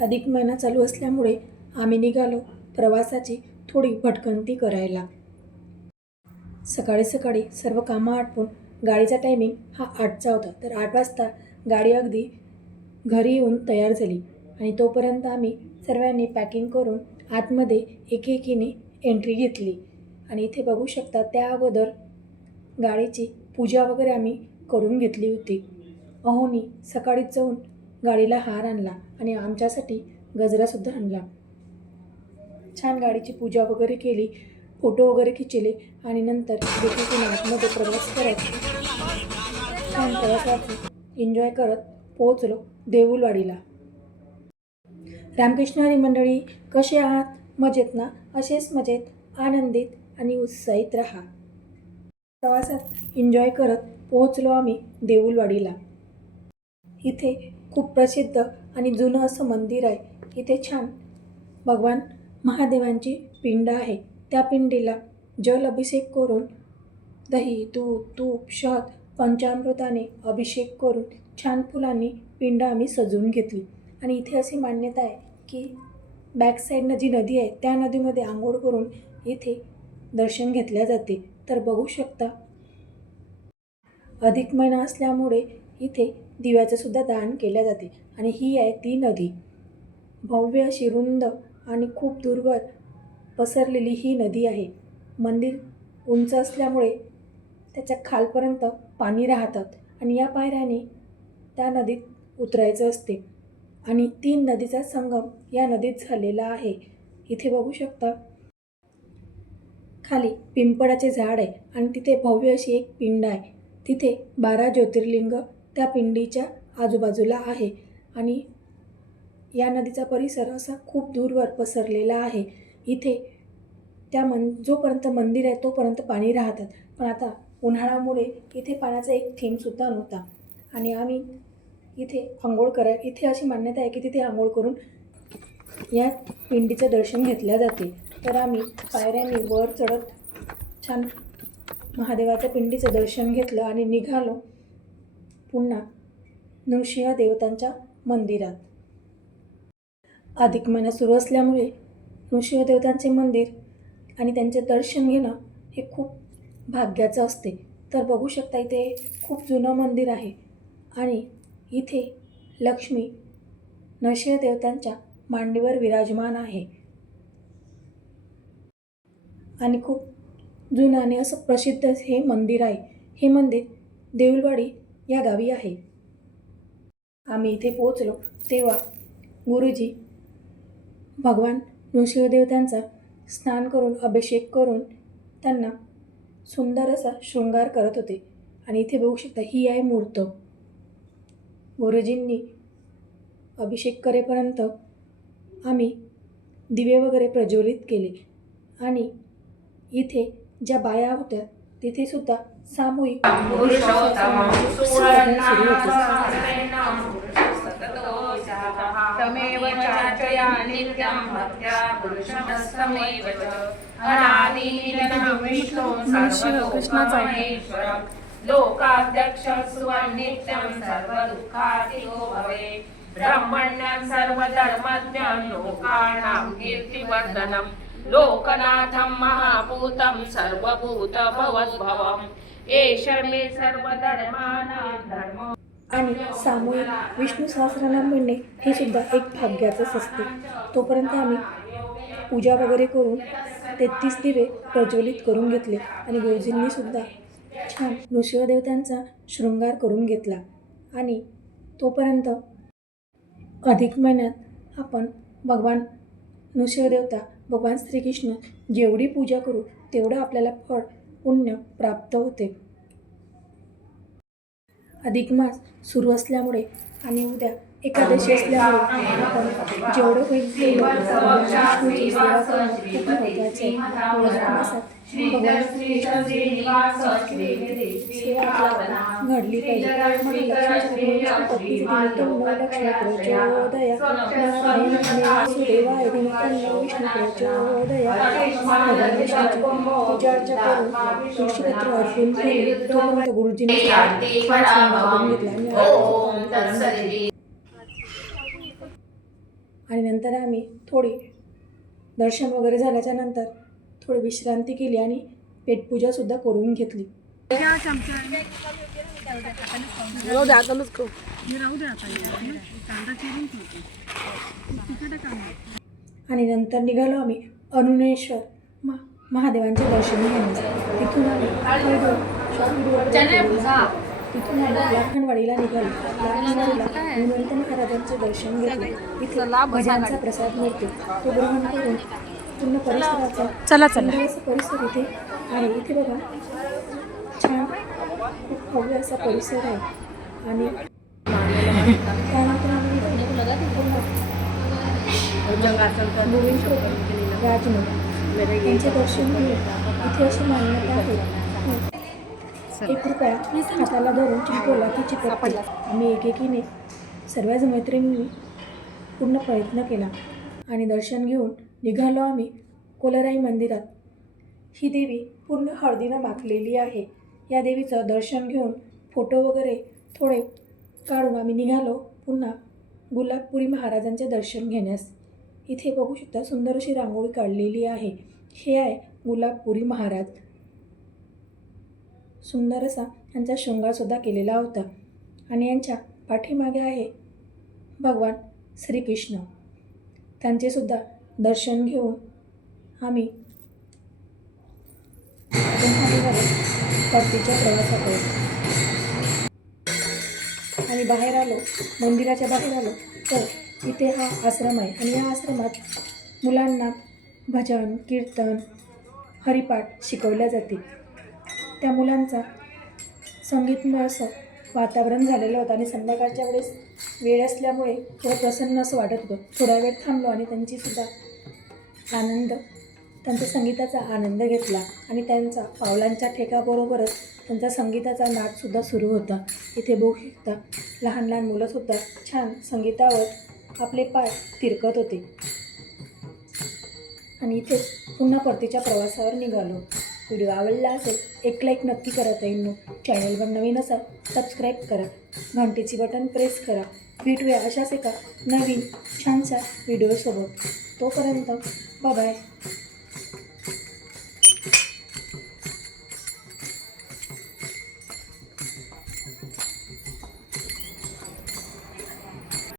अधिक महिना चालू असल्यामुळे आम्ही निघालो प्रवासाची थोडी भटकंती करायला. सकाळी सकाळी सर्व कामं आटपून गाडीचा टायमिंग हा 8चा होता. तर 8 वाजता गाडी अगदी घरी येऊन तयार झाली आणि तोपर्यंत आम्ही सर्वांनी पॅकिंग करून आतमध्ये एकेकीने एंट्री घेतली. आणि इथे बघू शकता त्या अगोदर गाडीची पूजा वगैरे आम्ही करून घेतली होती. अहोनी सकाळीच जाऊन गाडीला हार आणला आणि आमच्यासाठी गजरासुद्धा आणला. छान गाडीची पूजा वगैरे केली, फोटो वगैरे खिचले आणि नंतर एकेकीने आतमध्ये प्रवास करत छान प्रवासात एन्जॉय करत पोहोचलो देऊळवाडीला. रामकृष्ण हरी मंडळी, कसे आहात? मजेत ना? असेच मजेत, आनंदित आणि उत्साहित राहा. प्रवासात एन्जॉय करत पोहोचलो आम्ही देऊळवाडीला. इथे खूप प्रसिद्ध आणि जुनं असं मंदिर आहे. इथे छान भगवान महादेवांची पिंड आहे. त्या पिंडीला जल अभिषेक करून दही, दूध, तूप, शहद, पंचामृताने अभिषेक करून छान फुलांनी पिंड आम्ही सजवून घेतली. आणि इथे अशी मान्यता आहे की बॅक साईडनं जी नदी आहे त्या नदीमध्ये आंघोळ करून इथे दर्शन घेतल्या जाते. तर बघू शकता अधिक महिना असल्यामुळे इथे दिव्याचं सुद्धा दान केले जाते. आणि ही आहे ती नदी. भव्य अशी रुंद आणि खूप दूरवर पसरलेली ही नदी आहे. मंदिर उंच असल्यामुळे त्याच्या खालपर्यंत पाणी राहतात आणि या पायऱ्याने त्या नदीत उतरायचं असते. आणि 3 नदीचा संगम या नदीत झालेला आहे. इथे बघू शकता खाली पिंपळाचे झाड आहे आणि तिथे भव्य अशी एक पिंड आहे. तिथे 12 ज्योतिर्लिंग त्या पिंडीच्या आजूबाजूला आहे. आणि या नदीचा परिसर असा खूप दूरवर पसरलेला आहे. इथे जोपर्यंत मंदिर आहे तोपर्यंत पाणी राहतात. पण आता उन्हाळ्यामुळे इथे पाण्याचा एक थेंबसुद्धा नव्हता. आणि आम्ही इथे अशी मान्यता आहे की तिथे आंघोळ करून या पिंडीचं दर्शन घेतल्या जाते. तर आम्ही पायऱ्यांनी वर चढत छान महादेवाच्या पिंडीचं दर्शन घेतलं आणि निघालो पुन्हा नृसिंह देवतांच्या मंदिरात. अधिक महिना सुरू असल्यामुळे नृसिंह देवतांचे मंदिर आणि त्यांचे दर्शन घेणं हे खूप भाग्याचं असते. तर बघू शकता इथे खूप जुनं मंदिर आहे आणि इथे लक्ष्मी नृसिंह देवतांच्या मांडीवर विराजमान आहे. आणि खूप जुनं आणि असं प्रसिद्ध हे मंदिर आहे. हे मंदिर देऊळवाडी या गावी आहे. आम्ही इथे पोहोचलो तेव्हा गुरुजी भगवान नृसिंह देवतांचा स्नान करून अभिषेक करून त्यांना सुंदर असा शृंगार करत होते. आणि इथे बघू शकता ही आहे मूर्त. गुरुजींनी अभिषेक करेपर्यंत आम्ही दिवे वगैरे प्रज्वलित केले. आणि इथे ज्या बाया होत्या तिथे सुद्धा सामूहिक तमेव चाचया नित्यं भक्त्या पुरुषमस्तमेव च अनादिनिधनं विष्णुं सर्वलोकमहेश्वरं लोकाध्यक्षं सुवन्नित्यं सर्वदुःखातिको भवेत् ब्रह्मण्यं सर्वधर्मज्ञं लोकानां कीर्तिवर्धनं लोकनाथं महाभूतं सर्वभूतभवद्भवम् एष मे सर्वधर्माणां धर्मो. आणि सामूहिक विष्णू सहस्रनाम म्हणणे हे सुद्धा एक भाग्याचंच असते. तोपर्यंत आम्ही पूजा वगैरे करून 33 दिवे प्रज्वलित करून घेतले आणि गुरुजींनी सुद्धा छान नृसिंह देवतांचा शृंगार करून घेतला. आणि तोपर्यंत अधिक महिन्यात आपण भगवान नृसिंह देवता भगवान श्रीकृष्ण जेवढी पूजा करू तेवढं आपल्याला फळ पुण्य प्राप्त होते. अधिक मास सुरू असल्यामुळे आणि उद्या एकादशी असल्यामुळे आपण जेवढं होईल तेवढं विष्णूची सेवा करणं खूप महत्त्वाचे आहे. अधिक मासात भगवान सेवा आपल्याला घडली पाहिजे. म्हणून लक्ष्मी लक्ष्मी प्रचोदया नारायण वासुदेवाय धीमहि विष्णू प्रचोदया. भगवान विष्णूची पूजा अर्चा करून तुळशीपत्र अर्पण केले. तोपर्यंत गुरुजींनी घेतला आणि नंतर आम्ही थोडी दर्शन वगैरे झाल्याच्या नंतर थोडी विश्रांती केली आणि पेटपूजासुद्धा करून घेतली. आणि नंतर निघालो आम्ही अनुनेश्वर महादेवांचे दर्शन घेण्यास. तिथून आम्ही तिथून आम्ही लाखनवाडीला निघालो. लाखनवाडीला गुणवंत महाराजांचे दर्शन घेतले. इथे भजनांचा प्रसाद मिळतो, तो ग्रहण करून पूर्ण परिसराचा सुंदर असा परिसर इथे आहे. इथे बघा छान खूप भव्य असा परिसर आहे. आणि त्यानंतर आम्ही राजमठ यांचे दर्शन घेऊन इथे अशी मान्यता आहे, 1 रुपया हाताला धरून चिंपवला की चिकटते. आम्ही एकेकीने सर्वच मैत्रिणींनी पूर्ण प्रयत्न केला आणि दर्शन घेऊन निघालो आम्ही कोलराई मंदिरात. ही देवी पूर्ण हळदीनं माखलेली आहे. या देवीचं दर्शन घेऊन फोटो वगैरे थोडे काढून आम्ही निघालो पुन्हा गुलाबपुरी महाराजांचे दर्शन घेण्यास. इथे बघू शकता सुंदर अशी रांगोळी काढलेली आहे. हे आहे गुलाबपुरी महाराज. सुंदर असा यांचा शृंगारसुद्धा केलेला होता आणि यांच्या पाठीमागे आहे भगवान श्रीकृष्ण. त्यांचेसुद्धा दर्शन घेऊन आम्ही परतीच्या प्रवासाकडे आणि बाहेर आलो, मंदिराच्या बाहेर आलो तर इथे हा आश्रम आहे आणि या आश्रमात मुलांना भजन कीर्तन हरिपाठ शिकवल्या जाते. त्या मुलांचा संगीतमय असं वातावरण झालेलं होतं आणि संध्याकाळच्या वेळेस वेळ असल्यामुळे थोडं प्रसन्न असं वाटत होतं. थोडा वेळ थांबलो आणि त्यांच्या संगीताचा आनंद घेतला आणि त्यांचा पावलांच्या ठेकाबरोबरच त्यांचा संगीताचा नादसुद्धा सुरू होता. इथे बघू शकता लहान लहान मुलंसुद्धा छान संगीतावर आपले पाय तिरकत होते. आणि इथेच पुन्हा परतीच्या प्रवासावर निघालो. व्हिडिओ आवडला असेल एक लाईक नक्की करा ताईंनो. चॅनलवर नवीन असाल सबस्क्राईब करा, घंटेची बटन प्रेस करा. भेटूया अशाच एका नवीन छानशा व्हिडिओसोबत. तोपर्यंत बाय.